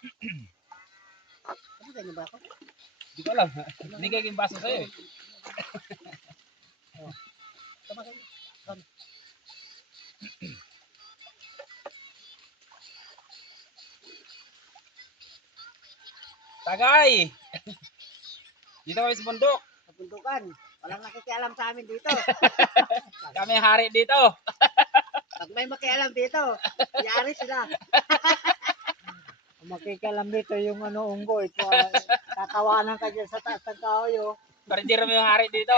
Ano ganyan ba ako? Hindi ko alam. Binigay ko yung baso sa'yo eh. Tama kayo. Tagay! Dito kami sa bundok. Sa bundukan. Walang nakikialam sa amin dito. Kami ang hari dito. Pag may makialam dito, yari sila. Makikialam dito yung unggoy. Tatawanan ka dyan sa taas ng kahoy. Parindirom yung hari dito.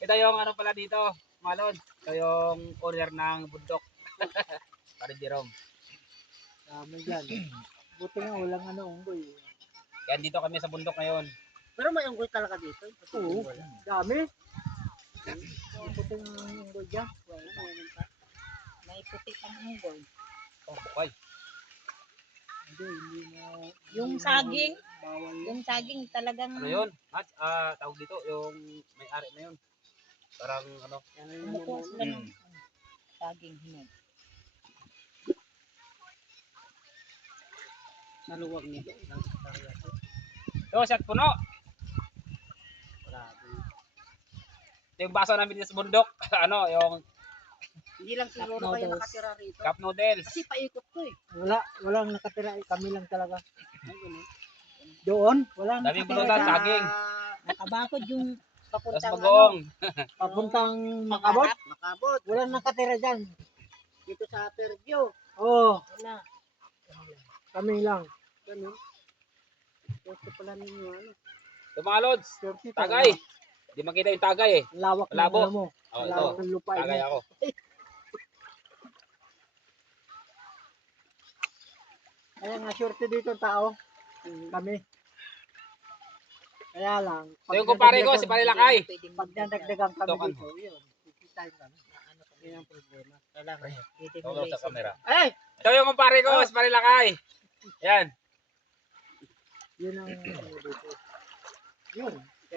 Ito yung pala dito. Malon. Ito yung owner ng bundok. Parindirom. Dami dyan. Buti nga walang unggoy. Yan dito kami sa bundok ngayon. Pero may unggoy talaga dito. Oo. Dami. Buti nga unggoy dyan. May puti pang unggoy. Oh, bukay. Hindi na. Yung saging, Bawal yan. yung saging talagang Ano yun? Mats, tawag dito yung may-ari na yun. Parang Yan ang kumukuha sila ng Mm. saging hinog. naluwag nito. Ilang hektarya to. Yo, shot puno. Grabe. Ito yung baso namin dito sa bundok. Yung Hindi lang siguro Cup kayo noodles. nakatira rito. cup noodles. Kasi paikot to eh. Walang nakatira. Kami lang talaga. Ay, ganun. Doon, walang Daming nakatira bulutan, dyan. saging. Nakabakod yung Tapos papuntang bagoong. Papuntang Makabot. Makabot. Walang nakatira dyan. Dito sa Perdio. Oo. Wala. Kami lang. Ganun. Gusto pala ninyo ano. Yung mga lods. Swerte to. Tagay. Di makita yung tagay eh. Lawak ng Labo. mo. Oh, Lawak ito. ng lupa. Tagay ako. Kaya nga swerte dito tao. Kami. Kaya lang. Ito yung kumpare ko, si Parilakay. Pag nadagdagan kami Ito, dito, yun. Kikitahin kami. Yun ang problema. Kailangan. Tulog sa camera. Ay! Ito yung kumpare ko, si Parilakay. Yan. Yun ang dito. Yun.